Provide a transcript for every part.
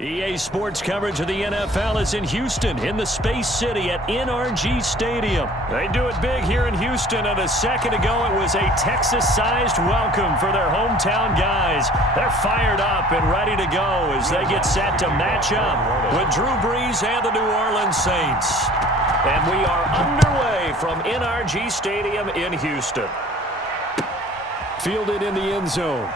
EA Sports coverage of the NFL is in Houston, in the Space City at NRG Stadium. They do it big here in Houston, and a second ago it was a Texas-sized welcome for their hometown guys. They're fired up and ready to go as they get set to match up with Drew Brees and the New Orleans Saints. And we are underway from NRG Stadium in Houston. Fielded in the end zone.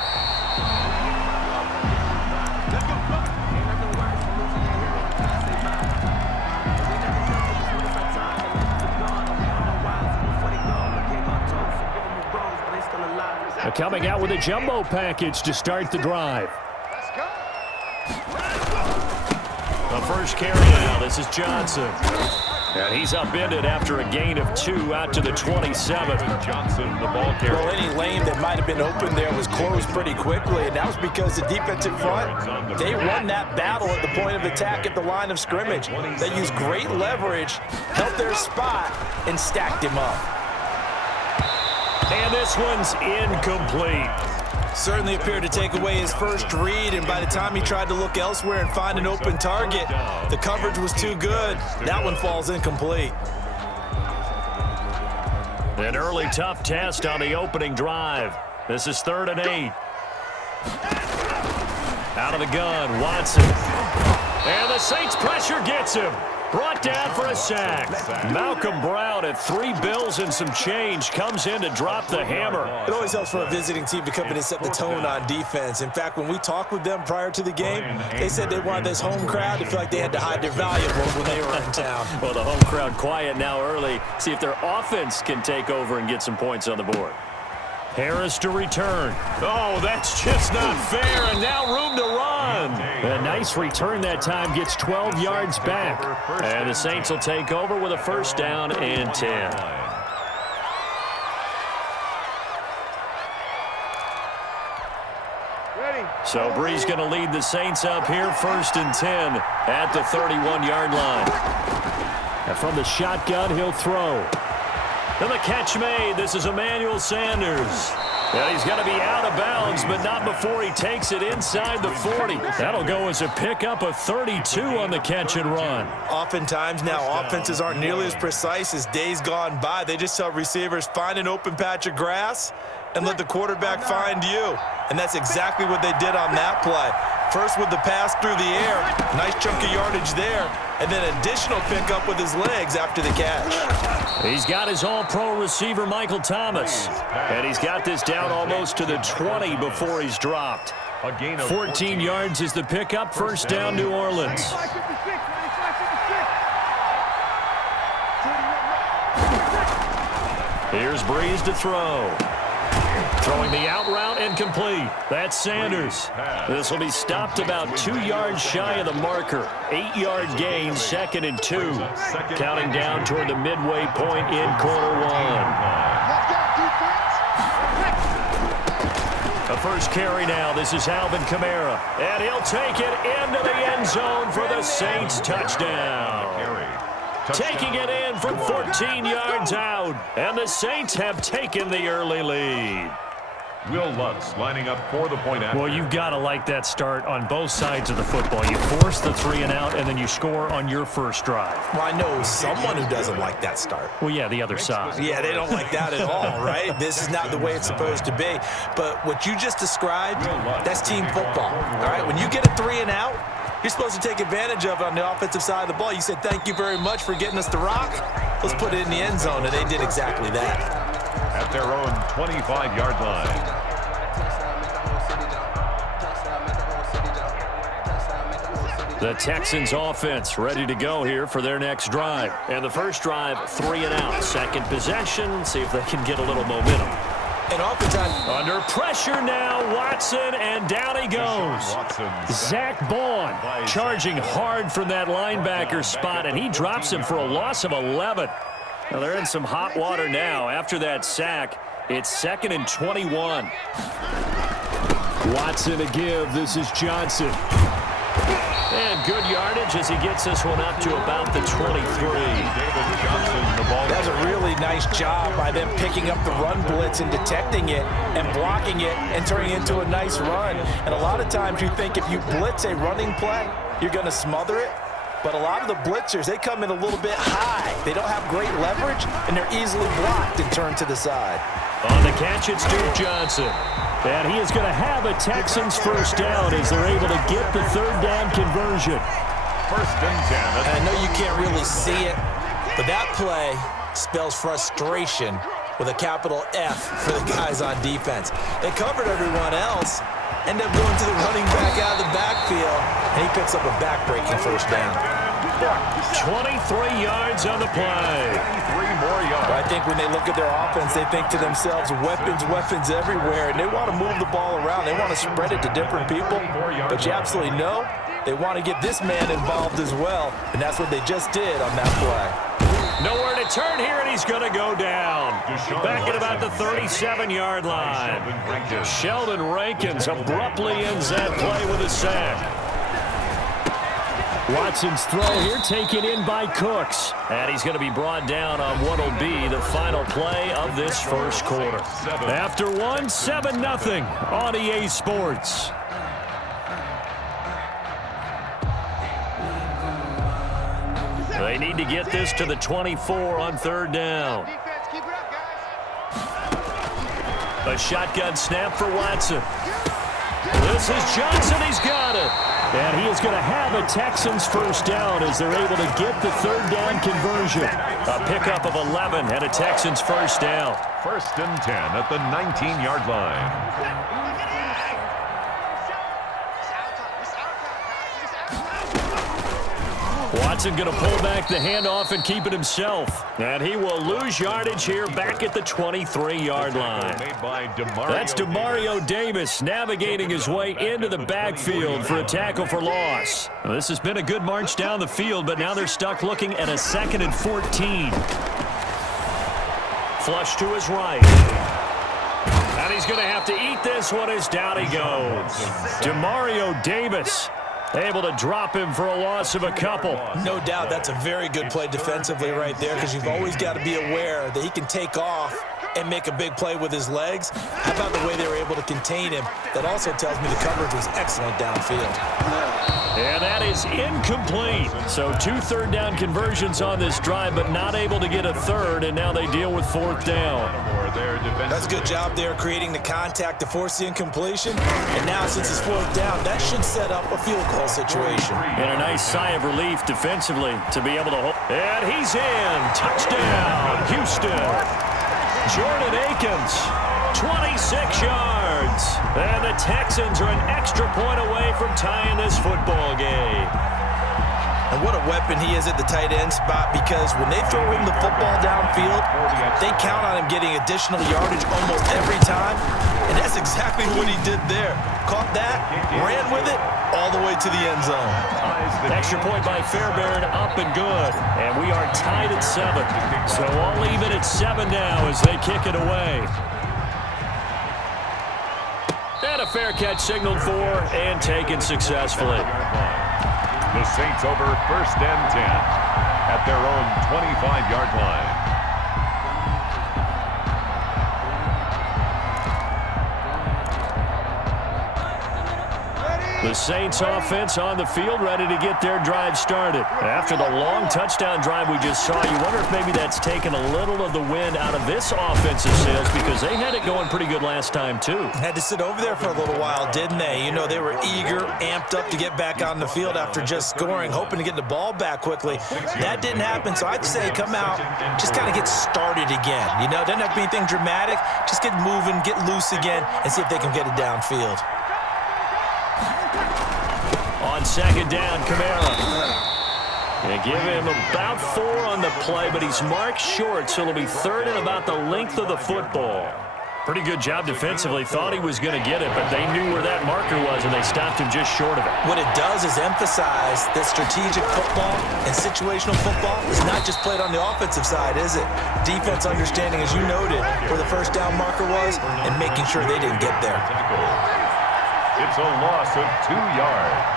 Coming out with a jumbo package to start the drive. The first carry now. This is Johnson. And he's upended after a gain of 2 out to the 27. Johnson, the ball carrier. Well, any lane that might have been open there was closed pretty quickly, and that was because the defensive front, they won that battle at the point of attack at the line of scrimmage. They used great leverage, held their spot, and stacked him up. And this one's incomplete. Certainly appeared to take away his first read, and by the time he tried to look elsewhere and find an open target, the coverage was too good. That one falls incomplete. An early tough test on the opening drive. This is 3rd and 8. Out of the gun, Watson. And the Saints pressure gets him. Brought down for a sack. Malcolm Brown at 3 bills and some change comes in to drop the hammer. It always helps for a visiting team to come in and set the tone on defense. In fact, when we talked with them prior to the game, they said they wanted this home crowd to feel like they had to hide their valuables when they were in town. Well, the home crowd quiet now early. See if their offense can take over and get some points on the board. Harris to return. Oh, that's just not fair, and now room to run. A nice return that time, gets 12 yards back. And the Saints will take over with a first down and 10. So Brees going to lead the Saints up here, 1st and 10 at the 31-yard line. And from the shotgun, he'll throw. And the catch made. This is Emmanuel Sanders. And he's going to be out of bounds, but not before he takes it inside the 40. That'll go as a pickup of 32 on the catch and run. Oftentimes now, offenses aren't nearly as precise as days gone by. They just tell receivers, find an open patch of grass and let the quarterback find you. And that's exactly what they did on that play. First with the pass through the air, nice chunk of yardage there, and then additional pickup with his legs after the catch. He's got his all-pro receiver, Michael Thomas. And he's got this down almost to the 20 before he's dropped. 14 yards is the pickup, first down New Orleans. Here's Brees to throw. Throwing the out route and complete. That's Sanders. This will be stopped about 2 yards shy of the marker. 8-yard gain, 2nd and 2. Counting down toward the midway point in quarter 1. The first carry now. This is Alvin Kamara. And he'll take it into the end zone for the Saints touchdown. Taking it in from 14 yards out. And the Saints have taken the early lead. Will Lutz lining up for the point after. Well, you've got to like that start on both sides of the football. You force the 3 and out, and then you score on your first drive. Well, I know someone who doesn't like that start. Well, yeah, the other side. Yeah, they don't like that at all, right? This is not the way it's supposed to be. But what you just described, that's team football, all right? When you get a 3 and out, you're supposed to take advantage of it on the offensive side of the ball. You said, thank you very much for getting us the rock. Let's put it in the end zone, and they did exactly that. At their own 25-yard line. The Texans offense ready to go here for their next drive. And the first drive, 3 and out. Second possession, see if they can get a little momentum. And oftentimes, under pressure now, Watson, and down he goes. Zach Bond charging hard from that linebacker spot, and he drops him for a loss of 11. Now they're in some hot water now. After that sack, it's 2nd and 21. Watson to give. This is Johnson. And good yardage as he gets this one up to about the 23. That's a really nice job by them picking up the run blitz and detecting it and blocking it and turning it into a nice run. And a lot of times you think if you blitz a running play, you're going to smother it. But a lot of the blitzers, they come in a little bit high. They don't have great leverage, and they're easily blocked and turned to the side. On the catch, it's Duke Johnson. And he is going to have a Texans first down as they're able to get the third down conversion. First and 10. And I know you can't really see it, but that play spells frustration with a capital F for the guys on defense. They covered everyone else, end up going to the running back out of the backfield, and he picks up a back-breaking first down. 23 yards on the play. 3 more yards. I think when they look at their offense, they think to themselves, weapons, weapons everywhere, and they want to move the ball around. They want to spread it to different people, but you absolutely know they want to get this man involved as well, and that's what they just did on that play. Nowhere to turn here, and he's going to go down. Back at about the 37-yard line. Sheldon Rankins abruptly ends that play with a sack. Watson's throw here taken in by Cooks. And he's going to be brought down on what will be the final play of this first quarter. After one, 7-0 on EA Sports. They need to get this to the 24 on third down. A shotgun snap for Watson. This is Johnson. He's got it. And he is going to have a Texans first down as they're able to get the third down conversion. A pickup of 11 and a Texans first down. First and 10 at the 19-yard line. Watson going to pull back the handoff and keep it himself. And he will lose yardage here back at the 23-yard line. That's Demario Davis navigating his way into the backfield for a tackle for loss. Well, this has been a good march down the field, but now they're stuck looking at a 2nd and 14. Flush to his right. And he's going to have to eat this one as down he goes. Demario Davis able to drop him for a loss of a couple. No doubt that's a very good play defensively right there, because you've always got to be aware that he can take off and make a big play with his legs. How about the way they were able to contain him? That also tells me the coverage was excellent downfield. And that is incomplete. So 2 third down conversions on this drive, but not able to get a third, and now they deal with fourth down. That's a good job there creating the contact to force the incompletion. And now since it's fourth down, that should set up a field goal situation. And a nice sigh of relief defensively to be able to hold. And he's in. Touchdown, Houston. Jordan Akins, 26 yards. And the Texans are an extra point away from tying this football game. And what a weapon he is at the tight end spot, because when they throw him the football downfield, they count on him getting additional yardage almost every time. And that's exactly what he did there. Caught that, ran with it, all the way to the end zone. Extra point by Fairbairn, up and good. And we are tied at 7. So I'll leave it at 7 now as they kick it away. And a fair catch signaled for and taken successfully. The Saints over first and 10 at their own 25-yard line. The Saints offense on the field, ready to get their drive started. After the long touchdown drive we just saw, you wonder if maybe that's taken a little of the wind out of this offensive sails, because they had it going pretty good last time too. Had to sit over there for a little while, didn't they? You know, they were eager, amped up to get back on the field after just scoring, hoping to get the ball back quickly. That didn't happen, so I'd say come out, just kind of get started again. You know, doesn't have to be anything dramatic. Just get moving, get loose again, and see if they can get it downfield. On second down, Kamara. They give him about 4 on the play, but he's marked short, so it'll be third and about the length of the football. Pretty good job defensively. Thought he was going to get it, but they knew where that marker was, and they stopped him just short of it. What it does is emphasize that strategic football and situational football is not just played on the offensive side, is it? Defense understanding, as you noted, where the first down marker was and making sure they didn't get there. It's a loss of 2 yards.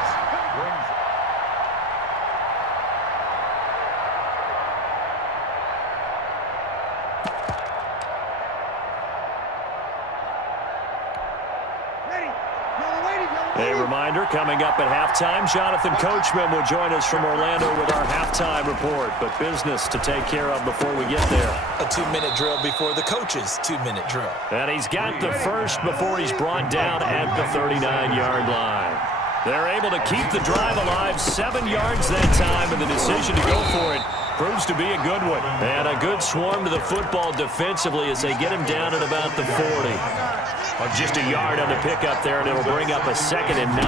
A reminder reminder, coming up at halftime, Jonathan Coachman will join us from Orlando with our halftime report. But business to take care of before we get there. A 2-minute drill before the coach's 2-minute drill. And he's got the first before he's brought down at the 39-yard line. They're able to keep the drive alive, 7 yards that time, and the decision to go for it proves to be a good one. And a good swarm to the football defensively as they get him down at about the 40. Well, just a yard on the pickup there, and it'll bring up a 2nd and 9.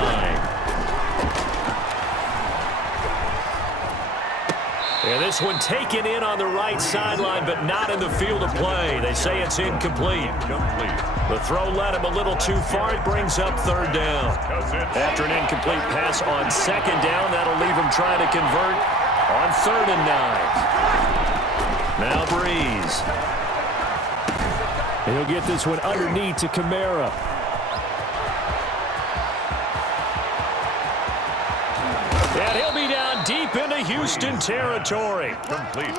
And this one taken in on the right sideline, but not in the field of play. They say it's incomplete. The throw led him a little too far. It brings up 3rd down. After an incomplete pass on 2nd down, that'll leave him trying to convert on 3rd and 9. Now Breeze. He'll get this one underneath to Kamara. And he'll be down deep into Houston territory.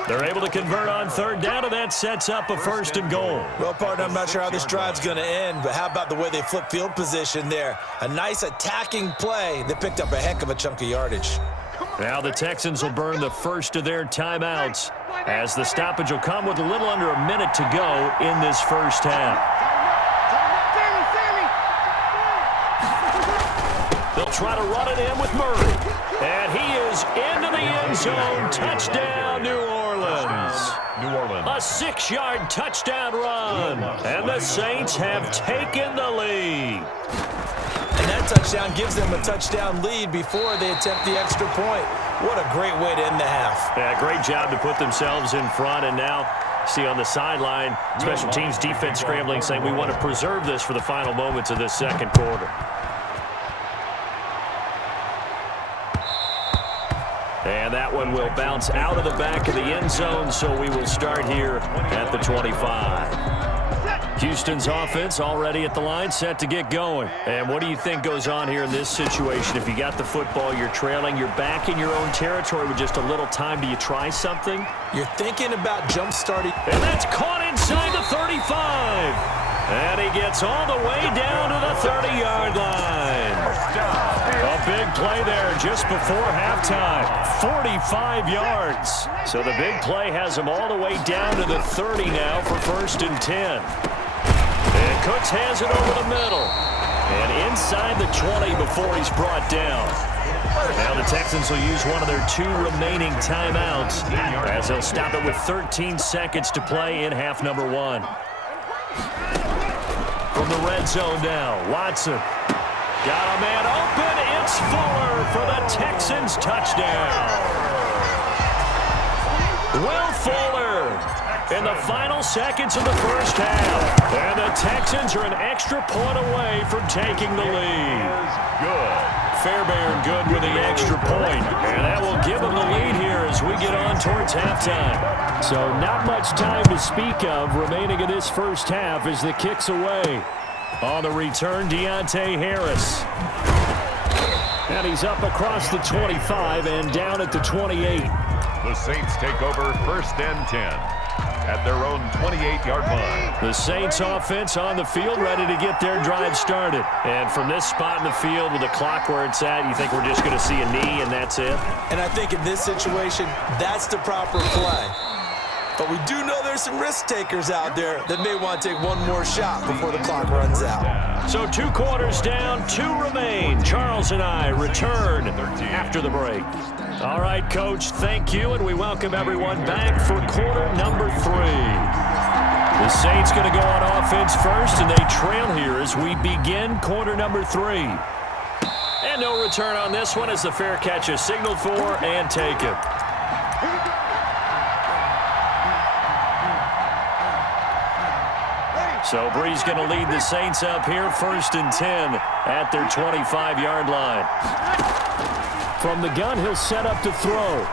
They're able to convert on 3rd down, and that sets up a 1st and goal. Well, partner, I'm not sure how this drive's going to end, but how about the way they flip field position there? A nice attacking play. They picked up a heck of a chunk of yardage. Now the Texans will burn the first of their timeouts as the stoppage will come with a little under a minute to go in this first half. They'll try to run it in with Murray. And he is into the end zone. Touchdown, New Orleans. A 6-yard touchdown run. And the Saints have taken the lead. And that touchdown gives them a touchdown lead before they attempt the extra point. What a great way to end the half. Yeah, great job to put themselves in front. And now, see on the sideline, special teams defense scrambling, saying we want to preserve this for the final moments of this second quarter. And that one will bounce out of the back of the end zone, so we will start here at the 25. Houston's offense already at the line, set to get going. And what do you think goes on here in this situation? If you got the football, you're trailing, you're back in your own territory with just a little time. Do you try something? You're thinking about jump-starting. And that's caught inside the 35. And he gets all the way down to the 30-yard line. A big play there just before halftime. 45 yards. So the big play has him all the way down to the 30 now for 1st and 10. And Cooks has it over the middle. And inside the 20 before he's brought down. Now the Texans will use one of their 2 remaining timeouts as they'll stop it with 13 seconds to play in half number 1. From the red zone now, Watson. Got a man open. It's Fuller for the Texans touchdown. Will Fuller in the final seconds of the first half. And the Texans are an extra point away from taking the lead. Good. Fairbairn good with the extra point. And that will give them the lead here as we get on towards halftime. So not much time to speak of remaining in this first half as the kick's away. On the return, Deontay Harris. And he's up across the 25 and down at the 28. The Saints take over 1st and 10 at their own 28-yard line. The Saints offense on the field ready to get their drive started. And from this spot in the field with the clock where it's at, you think we're just going to see a knee and that's it? And I think in this situation, that's the proper play. But we do know there's some risk takers out there that may want to take one more shot before the clock runs out. So 2 quarters down, 2 remain. Charles and I return after the break. All right, Coach, thank you, and we welcome everyone back for quarter number 3. The Saints going to go on offense first, and they trail here as we begin quarter number 3. And no return on this one as the fair catch is signaled for and taken. So Breeze going to lead the Saints up here, 1st and 10 at their 25-yard line. From the gun, he'll set up to throw.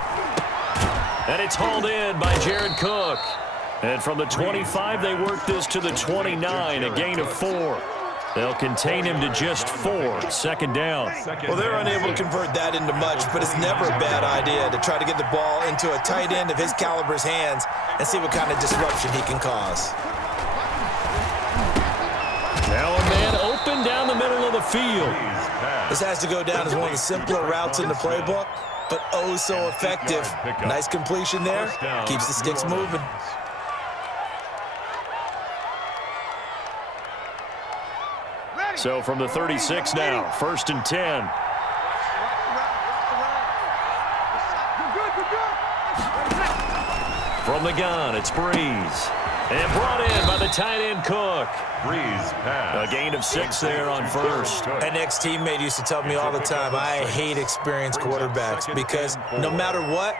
And it's hauled in by Jared Cook. And from the 25, they work this to the 29, a gain of 4. They'll contain him to just 4, 2nd down. Well, they're unable to convert that into much, but it's never a bad idea to try to get the ball into a tight end of his caliber's hands and see what kind of disruption he can cause. Now a man open down the middle of the field. This has to go down as one of the simpler routes in the playbook, but oh so effective. Nice completion there. Keeps the sticks moving. So from the 36 now, 1st and 10. From the gun, it's Breeze. And brought in by the tight end Cook. Breeze pass. A gain of 6 there on first. An ex-teammate used to tell me all the time, I hate experienced quarterbacks because no matter what,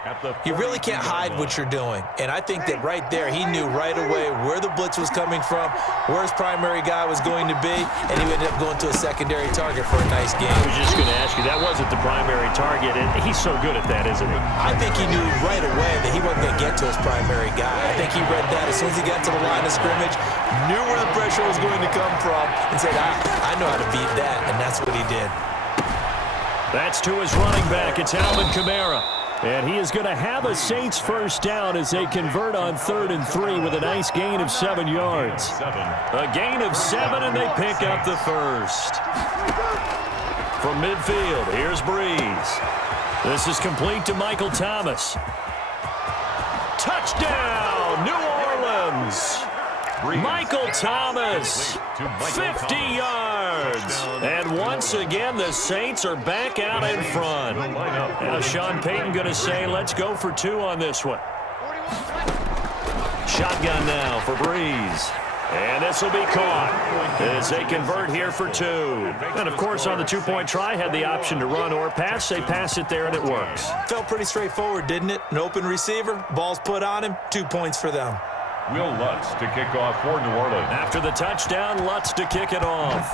you really can't hide what you're doing. And I think that right there, he knew right away where the blitz was coming from, where his primary guy was going to be, and he ended up going to a secondary target for a nice game. I was just going to ask you, that wasn't the primary target, and he's so good at that, isn't he? I think he knew right away that he wasn't going to get to his primary guy. I think he read that as soon as he got to the line of scrimmage, knew where the pressure was going to come from, and said, I know how to beat that, and that's what he did. That's to his running back. It's Alvin Kamara. And he is going to have a Saints first down as they convert on 3rd and 3 with a nice gain of 7 yards. A gain of 7, and they pick up the first. From midfield, here's Breeze. This is complete to Michael Thomas. Touchdown, New Orleans. Michael Thomas, 50 yards. And once again, the Saints are back out in front. Now Sean Payton going to say, let's go for 2 on this one. Shotgun now for Breeze. And this will be caught as they convert here for 2. And, of course, on the 2-point try, had the option to run or pass. They pass it there, and it works. Felt pretty straightforward, didn't it? An open receiver, ball's put on him, 2 points for them. Will Lutz to kick off for New Orleans. After the touchdown, Lutz to kick it off.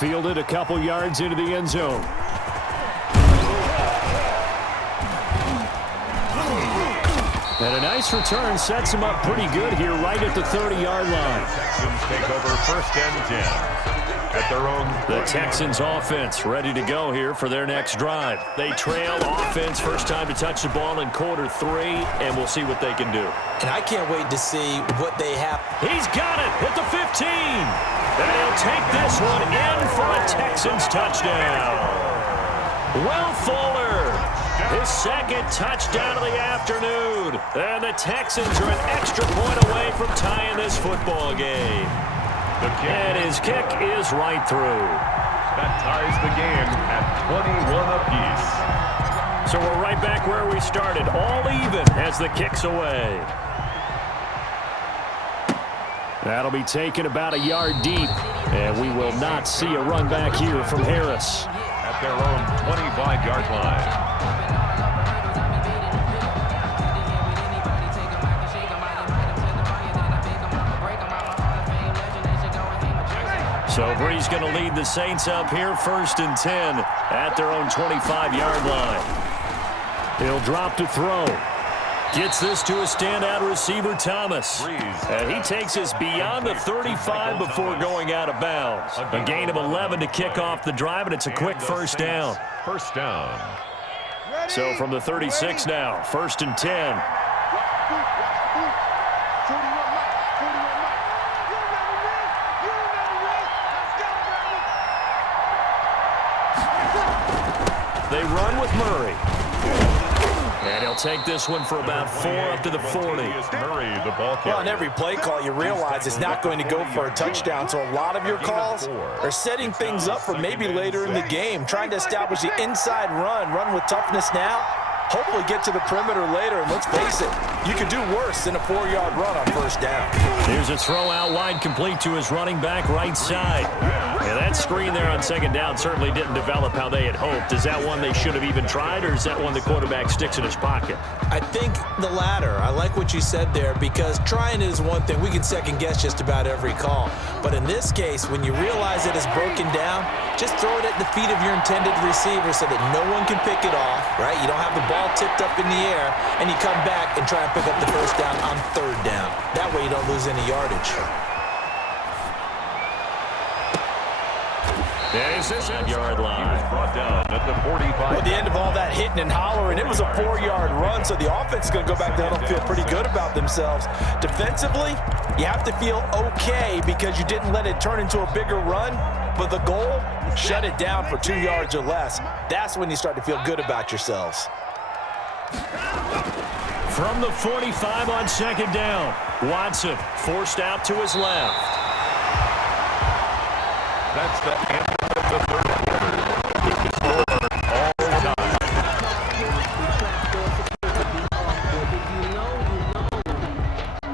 Fielded a couple yards into the end zone. And a nice return sets him up pretty good here right at the 30-yard line. Texans take over 1st and 10. At their own. The Texans offense ready to go here for their next drive. They trail offense, first time to touch the ball in quarter 3, and we'll see what they can do. And I can't wait to see what they have. He's got it at the 15. And he'll take this one in for a Texans touchdown. Will Fuller, his 2nd touchdown of the afternoon. And the Texans are an extra point away from tying this football game. And his kick is right through. That ties the game at 21 apiece. So we're right back where we started, all even as the kick's away. That'll be taken about a yard deep, and we will not see a run back here from Harris. At their own 25-yard line. So Breeze going to lead the Saints up here 1st and 10 at their own 25-yard line. He'll drop to throw. Gets this to a standout receiver, Thomas. And he takes us beyond the 35 before going out of bounds. A gain of 11 to kick off the drive, and it's a quick first down. First down. So from the 36 now, 1st and 10. They run with Murray. And he'll take this one for about 4 up to the 40. Murray, the ball carrier. Well, on every play call, you realize it's not going to go for a touchdown. So a lot of your calls are setting things up for maybe later in the game, trying to establish the inside run with toughness now, hopefully get to the perimeter later. And let's face it, you could do worse than a 4-yard run on first down. Here's a throw out wide, complete to his running back right side. And that screen there on 2nd down certainly didn't develop how they had hoped. Is that one they should have even tried, or is that one the quarterback sticks in his pocket? I think the latter. I like what you said there, because trying is one thing. We can second guess just about every call. But in this case, when you realize it is broken down, just throw it at the feet of your intended receiver so that no one can pick it off, right? You don't have the ball tipped up in the air, and you come back and try and pick up the first down on 3rd down. That way you don't lose any yardage. There's this 5-yard line. He was brought down at the 45. Well, at the end of all that hitting and hollering, it was a 4-yard run, so the offense is going to go back there and feel pretty good about themselves. Defensively, you have to feel okay because you didn't let it turn into a bigger run, but the goal, shut it down for 2 yards or less. That's when you start to feel good about yourselves. From the 45 on second down, Watson forced out to his left. That's the end of the third quarter. It's the score all time.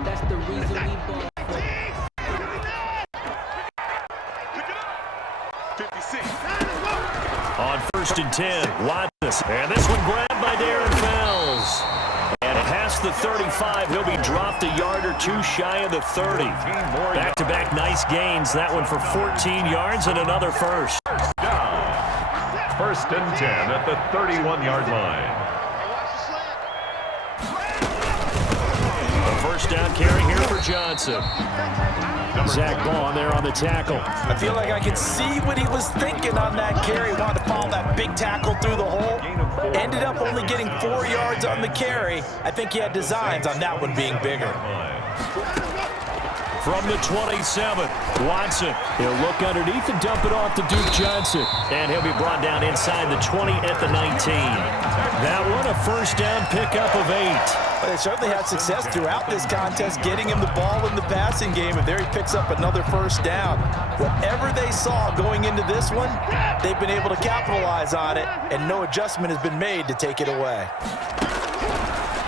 That's the reason we bought. 56. On 1st and 10, Watson. And this one grabbed by Darren Fells. And past the 35, he'll be dropped a yard or two shy of the 30. Back-to-back nice gains. That one for 14 yards and another first. Down. 1st and 10 at the 31-yard line. A first down carry here for Johnson. Zach Bond there on the tackle. I feel like I could see what he was thinking on that carry. Wanted to follow that big tackle through the hole. Ended up only getting 4 yards on the carry. I think he had designs on that one being bigger. From the 27, Watson. He'll look underneath and dump it off to Duke Johnson. And he'll be brought down inside the 20 at the 19. That one a first down pickup of 8. But they certainly had success throughout this contest getting him the ball in the passing game, and there he picks up another first down. Whatever they saw going into this one, they've been able to capitalize on it, and no adjustment has been made to take it away.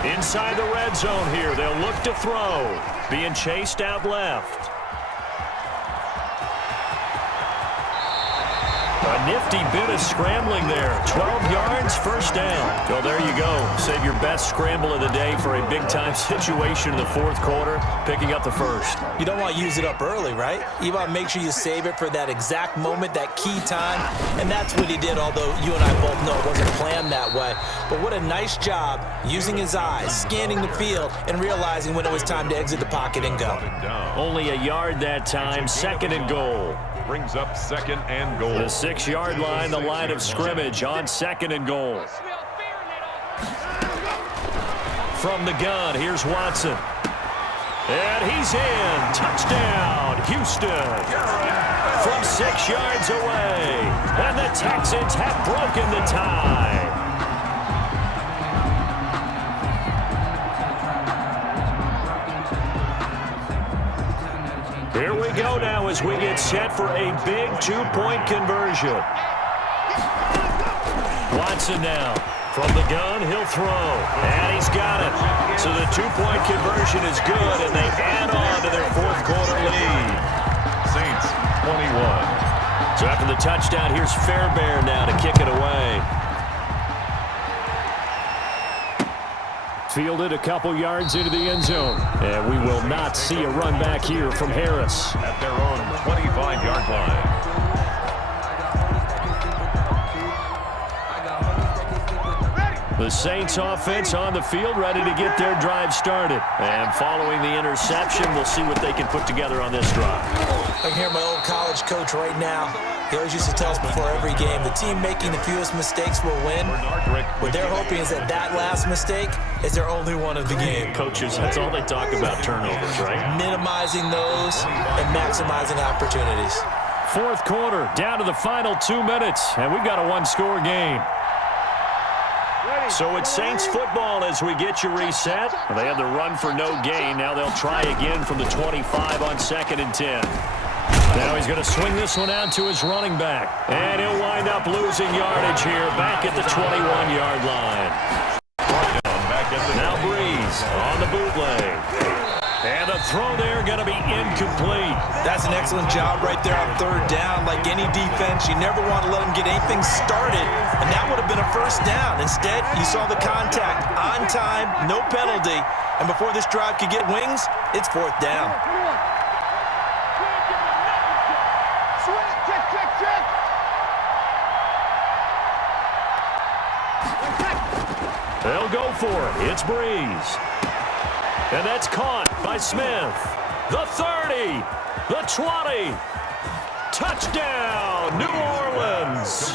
Inside the red zone here, they'll look to throw. Being chased out left. A nifty bit of scrambling there. 12 yards, first down. So there you go. Save your best scramble of the day for a big-time situation in the fourth quarter, picking up the first. You don't want to use it up early, right? You want to make sure you save it for that exact moment, that key time, and that's what he did, although you and I both know it wasn't planned that way. But what a nice job using his eyes, scanning the field, and realizing when it was time to exit the pocket and go. Only a yard that time, 2nd and goal. Brings up 2nd and goal. The 6-yard line, the line of scrimmage on 2nd and goal. From the gun, here's Watson. And he's in. Touchdown, Houston. From 6 yards away. And the Texans have broken the tie. Here we go now as we get set for a big 2-point conversion. Watson now. From the gun, he'll throw. And he's got it. So the 2-point conversion is good, and they add on to their fourth quarter lead. Saints 21. So after the touchdown, here's Fairbairn now to kick it away. Fielded a couple yards into the end zone. And we will not see a run back here from Harris. At their own 25-yard line. The Saints offense on the field, ready to get their drive started. And following the interception, we'll see what they can put together on this drive. I can hear my old college coach right now. He always used to tell us before every game, the team making the fewest mistakes will win. What they're hoping is that that last mistake is their only one of the game. Coaches, that's all they talk about, turnovers, right? Minimizing those and maximizing opportunities. Fourth quarter, down to the final 2 minutes, and we've got a one-score game. So it's Saints football as we get you reset. They had the run for no gain. Now they'll try again from the 25 on 2nd and 10. Now he's going to swing this one out to his running back. And he'll wind up losing yardage here back at the 21-yard line. Now Breeze on the bootleg. And the throw there going to be incomplete. That's an excellent job right there on 3rd down. Like any defense, you never want to let them get anything started, and that would have been a first down. Instead, you saw the contact on time, no penalty, and before this drive could get wings, it's 4th down. They'll go for it. It's Breeze. And that's caught by Smith. The 30, the 20, Touchdown, New Orleans.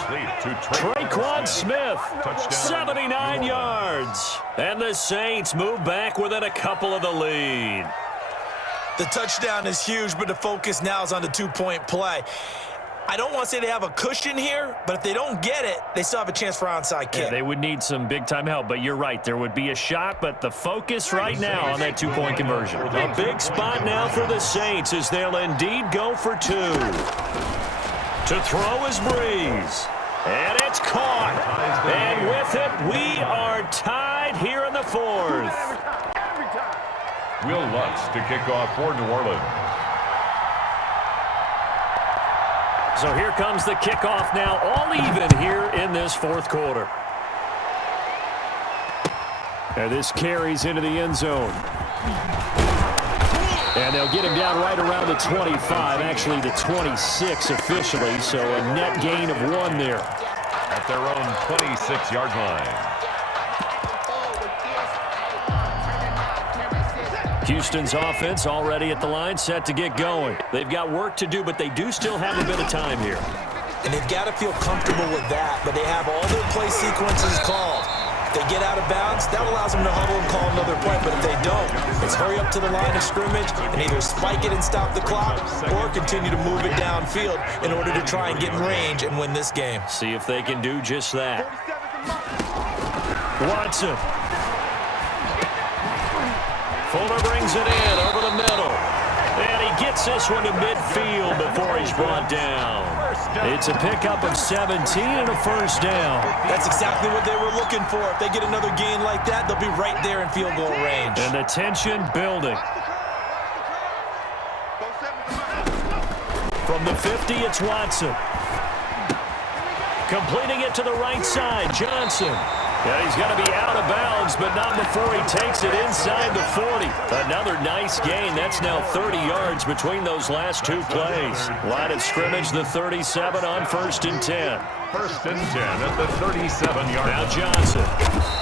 Traquan Smith, 79 yards. And the Saints move back within a couple of the lead. The touchdown is huge, but the focus now is on the two-point play. I don't want to say they have a cushion here, but if they don't get it, they still have a chance for onside kick. Yeah, they would need some big-time help, but you're right. There would be a shot, but the focus right now on that two-point conversion. A big spot now for the Saints as they'll indeed go for two. To throw is Breeze. And it's caught. And with it, we are tied here in the fourth. Will Lutz to kick off for New Orleans. So here comes the kickoff now, all even here in this fourth quarter. And this carries into the end zone. And they'll get him down right around the 25, actually the 26 officially, so a net gain of 1 there. At their own 26-yard line. Houston's offense already at the line, set to get going. They've got work to do, but they do still have a bit of time here. And they've got to feel comfortable with that, but they have all their play sequences called. If they get out of bounds, that allows them to huddle and call another play, but if they don't, it's hurry up to the line of scrimmage and either spike it and stop the clock or continue to move it downfield in order to try and get in range and win this game. See if they can do just that. Watson. Fuller brings it in over the middle. And he gets this one to midfield before he's brought down. It's a pickup of 17 and a first down. That's exactly what they were looking for. If they get another gain like that, they'll be right there in field goal range. And the tension building. From the 50, it's Watson. Completing it to the right side, Johnson. Yeah, he's got to be out of bounds, but not before he takes it inside the 40. Another nice gain. That's now 30 yards between those last two plays. Line of scrimmage, the 37 on 1st and 10. 1st and 10 at the 37-yard line. Now Johnson.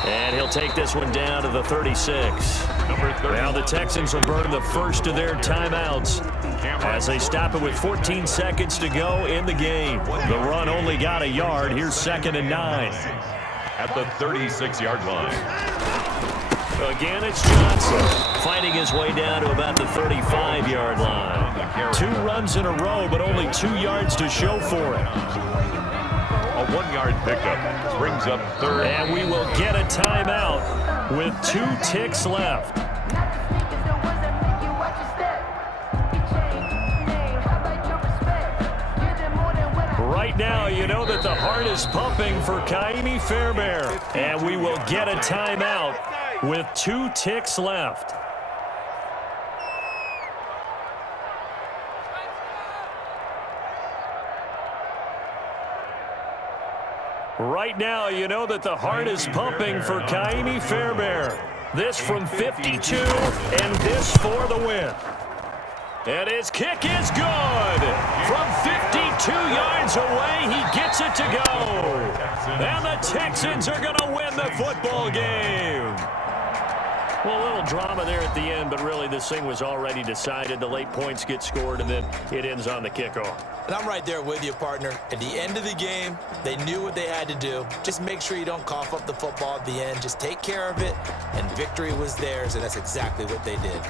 And he'll take this one down to the 36. Number 30. Now the Texans will burn the first of their timeouts as they stop it with 14 seconds to go in the game. The run only got a yard. Here's 2nd and 9. At the 36-yard line. Again, it's Johnson fighting his way down to about the 35-yard line. 2 runs in a row, but only 2 yards to show for it. A 1-yard pickup brings up 3rd. And we will get a timeout with 2 ticks left. Right now, you know that the heart is pumping for Kaimi Fairbairn. And we will get a timeout with 2 ticks left. Right now, you know that the heart is pumping for Kaimi Fairbairn. This from 52, and this for the win. And his kick is good. From 52 yards away, he gets it to go. And the Texans are going to win the football game. Well, a little drama there at the end, but really this thing was already decided. The late points get scored, and then it ends on the kickoff. And I'm right there with you, partner. At the end of the game, they knew what they had to do. Just make sure you don't cough up the football at the end. Just take care of it, and victory was theirs, and that's exactly what they did.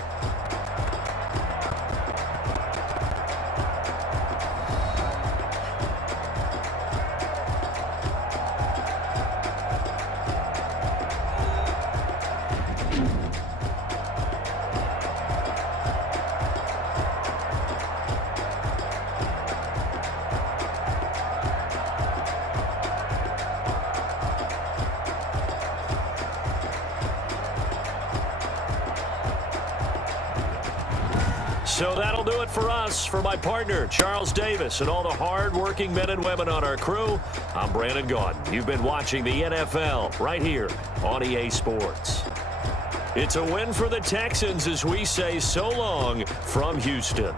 So that'll do it for us. For my partner, Charles Davis, and all the hard-working men and women on our crew, I'm Brandon Gaudin. You've been watching the NFL right here on EA Sports. It's a win for the Texans as we say so long from Houston.